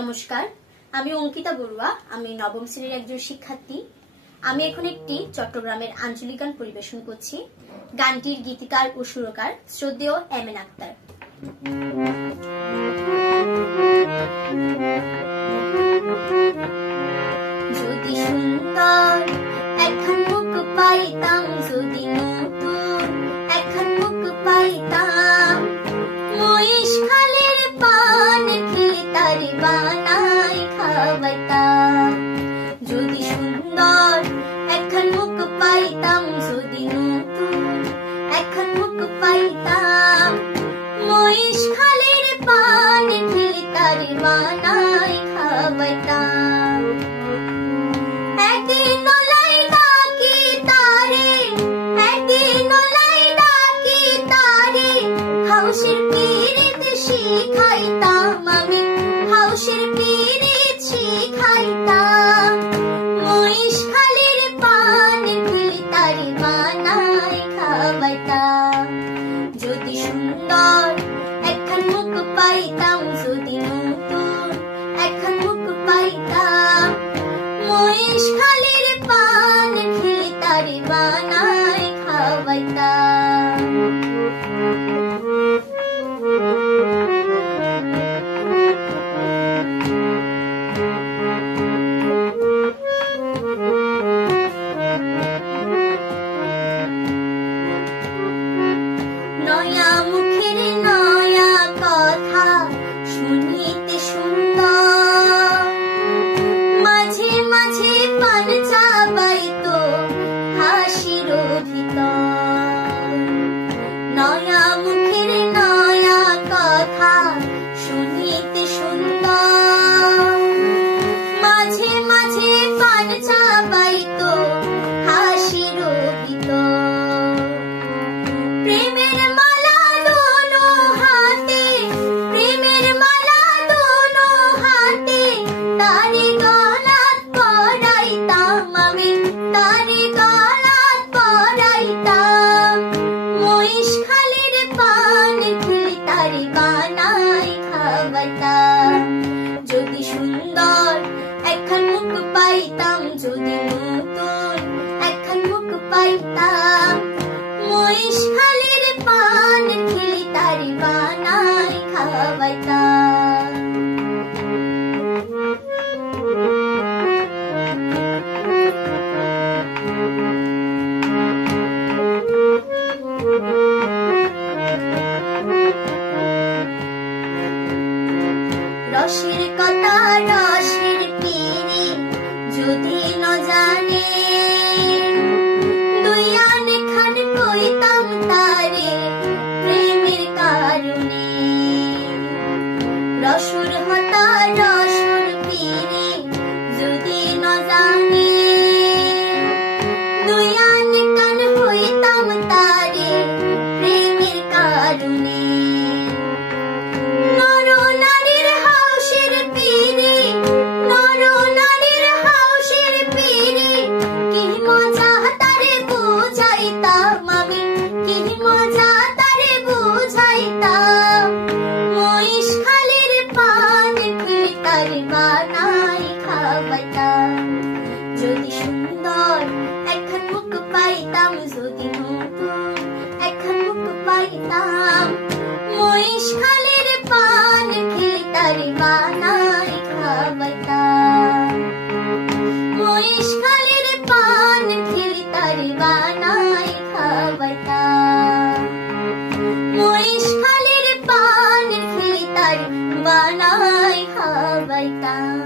নমস্কার, আমি অঙ্কিতা বড়ুয়া। আমি নবম শ্রেণীর একজন শিক্ষার্থী। আমি এখন একটি চট্টগ্রামের আঞ্চলিক গান পরিবেশন করছি। গানটির গীতিকার ও সুরকার শ্রদ্ধেয় এমএন আক্তার। যদি সুন্দর এখন মুখ পাইতাম, যদি নতুন এখন মুখ পাইতাম, মহিষ খালের পান খেলে তারে বানাই খাওয়াইতাম। যদি সুন্দর এখন মুখ পাইতাম, যদি নতুন এখন মুখ পাইতাম, মহিষ খালের পান খেলে তারে বানাই খাওয়াইতাম। একদিন নলাই ডাকি তারে, একদিন নলাই ডাকি তারে, হাউসের পিরিত শিখাইতাম আমি, হাউসের পিরিত শিখাইতাম। মহিষ খালের পান খেলে তারে বানাই খাওয়াইতাম। যদি সুন্দর এখন মুখ পাইতাম, যদি নতুন এখন মুখ পাইতাম, মহিষ খালের পান খেলে তারে বানাই খাওয়াইতাম। নয়া মুখের নয়া কথা শুনিতে সুন্দর, মাঝে মাঝে পান চাবাইতো হাসির ভিতর। নয়া মুখের নয়া কথা শুনিতে সুন্দর, মাঝে মাঝে পান চাবাইতো হাসির ভিতর। প্রেমের মালা দোনো হাতে, প্রেমের মালা দোনো হাতে, তারে গলাত পরাইতাম আমি, তারে গলাত পরাইতাম। মহিষ খালের পান খেলে তারে বানাই খাওয়াইতাম। যদি সুন্দর এখন মুখ পাইতাম, যদি নতুন এখন মুখ পাইতাম, মহিষ খালের পান খেলে তারে বানাই খাওয়াইতাম। রসের কথা রসের পিরি যদি ন জানে, দুই আনে খান কইতাম তারে প্রেমের কারণে। রসুর হতা রসুর পিরি যদি ন জানে, দুই আনে কান হইতাম তারে প্রেমের কারণে। নর নারীর হাউসের পিরি, নর নারীর হাউসের পিরি, কি মজা তারে বুঝাইতাম আমি, কি মজা তারে বুঝাইতাম। মহিষ খালের পান খেলে তারে বানাই খাওয়াইতাম। যদি সুন্দর এখন মুখ পাইতাম, যদি নতুন এখন মুখ পাইতাম, মহিষ খালের পান খেলে তারে বানাই খাওয়াইতাম। মহিষ খালের পান খেলে তারে বানাই খাওয়াইতাম। মহিষ খালের পান খেলে তারে বানাই খাওয়াইতাম।